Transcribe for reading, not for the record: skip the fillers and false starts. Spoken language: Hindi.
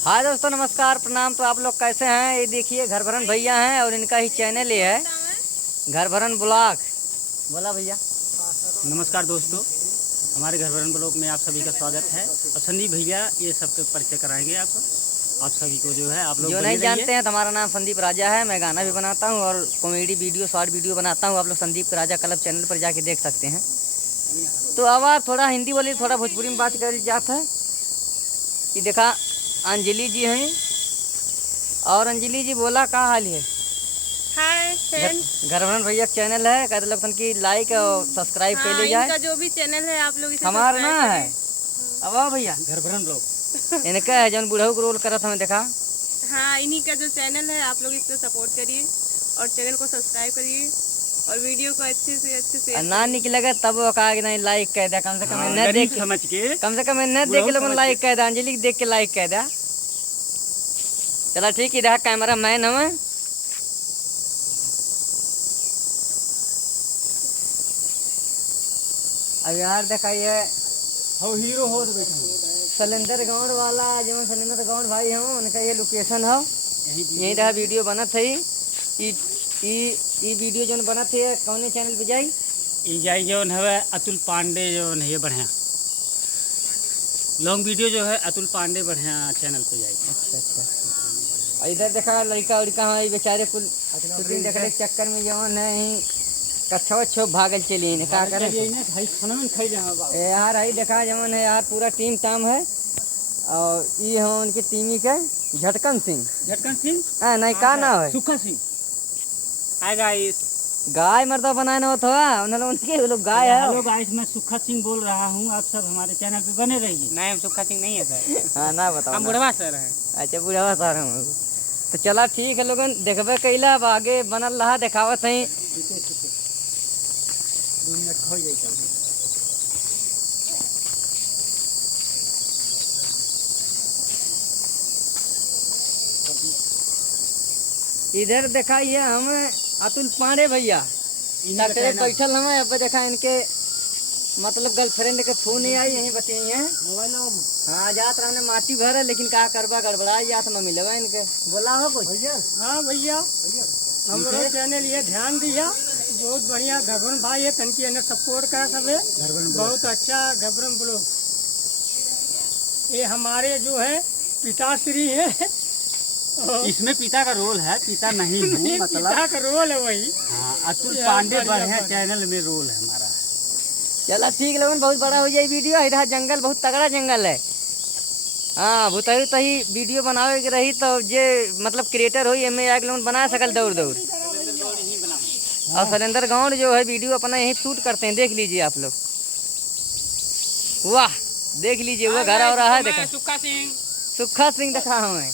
हाय दोस्तों, नमस्कार, प्रणाम। तो आप लोग कैसे हैं? ये देखिए घरभरन भैया हैं और इनका ही चैनल ये है घरभरन ब्लॉग। बोला भैया। नमस्कार दोस्तों, हमारे घरभरन ब्लॉग में आप सभी का स्वागत है। और संदीप भैया ये सबके परिचय कराएंगे आपको। आप सभी को जो है आप लोग जो नहीं जानते हैं तो हमारा नाम संदीप राजा है। मैं गाना भी बनाता हूँ और कॉमेडी वीडियो, शॉर्ट वीडियो बनाता हूँ। आप लोग संदीप राजा क्लब चैनल पर जाके देख सकते हैं। तो अब आप थोड़ा हिंदी बोली, थोड़ा भोजपुरी में बात कर जाता है कि देखा अंजलि जी हैं और अंजलि जी बोला का हाल है। हाय फ्रेंड्स, घरभरन भैया चैनल है, कहते लोग की लाइक और सब्सक्राइब कर ले जाए। इनका जो भी चैनल है आप लोग इसे हमारा ना सब्सक्राइब है। करें। अब आओ भैया, घरभरन ब्लॉग इनका है जौन बुढ़ऊ को रोल करत हमें देखा। हाँ, इन्हीं का जो चैनल है आप लोग इस पे सपोर्ट करिए और चैनल को सब्सक्राइब करिए और वीडियो को अच्छे से शेयर ना निकलेगा तब वो कहा कि नहीं लाइक कह दिया। कम से कम न गरीब देख, समझ के कम से कम न देख के लोगों लाइक कह दिया। अंजलि देख के लाइक कह दिया। चला ठीक है, कैमरा मैन हमें। अब यार देखा ये हो हीरो हो तो बैठा सलेंदर गाँव वाला जो सलेंदर गाँव भाई हो, उनका ये लोकेशन हो। यही रहा वीडियो बना थी। ई वीडियो जो बना थे कौन चैनल पे जाई? जाई जो है अतुल पांडे जो है बढ़िया लॉन्ग वीडियो जो है अतुल पांडे बढ़िया चैनल पे जाए। अच्छा अच्छा। और इधर देखा लड़का उड़का है बेचारे कुल शूटिंग देखने के चक्कर में जो नहीं कच्छो छो भागल चलिए क्या करें यार। आई देखा जमन है यार, पूरा टीम टाम है और ये है उनकी टीमी के झटकन सिंह। नहीं का ना है सुखा सिंह। हाय गाइस, गाय मर्दा बनाए ना होता उन्होंने उनके वो लोग गाय है। हेलो गाइस, मैं सुखा सिंह बोल रहा हूँ। आप सब हमारे चैनल पे बने रहिए। नहीं, हम सुखा सिंह नहीं है सर। हाँ ना बताओ, हम बुढ़वा सर हैं। अच्छा बुढ़वा सर हूँ। तो चला ठीक है, लोगन देखबे कैला। अब आगे बनल रहा देखावत है। इधर देखा ये हम अतुल पांडे भैया तकरे बैठल हमें। अब देखा इनके मतलब गर्लफ्रेंड के फोन नहीं आई, यही बताइए हैं। हाँ जात रहने माटी भर है, लेकिन का करबा गड़बड़ा जात में मिलेगा इनके। बोला हो कुछ? हाँ भैया, हमारा चैनल ये ध्यान दिया, बहुत बढ़िया घरभरन भाई है, तनकी अन्य सपोर्ट करा सब है। बहुत अच्छा घरभरन ब्लॉग। ये हमारे जो है पिताश्री है। इसमें पिता का रोल है, पिता नहीं हूँ मतलब पिता का रोल है वही। हाँ, अतुल पांडे बढ़िया चैनल में रोल है हमारा। चला ठीक है, बहुत बड़ा हो जाए वीडियो। इधर जंगल बहुत तगड़ा जंगल है। हाँ भूतही तही वीडियो बनावे के रही तो जे मतलब क्रिएटर हो एम एक लोग बना सकल दौड़ दौड़। और सलेंदर गाँव जो है वीडियो अपना यही शूट करते हैं, देख लीजिए आप लोग। वाह देख लीजिए, वो घर हो रहा है देखा। सुखा सिंह सुखा सिंह देखा हमें।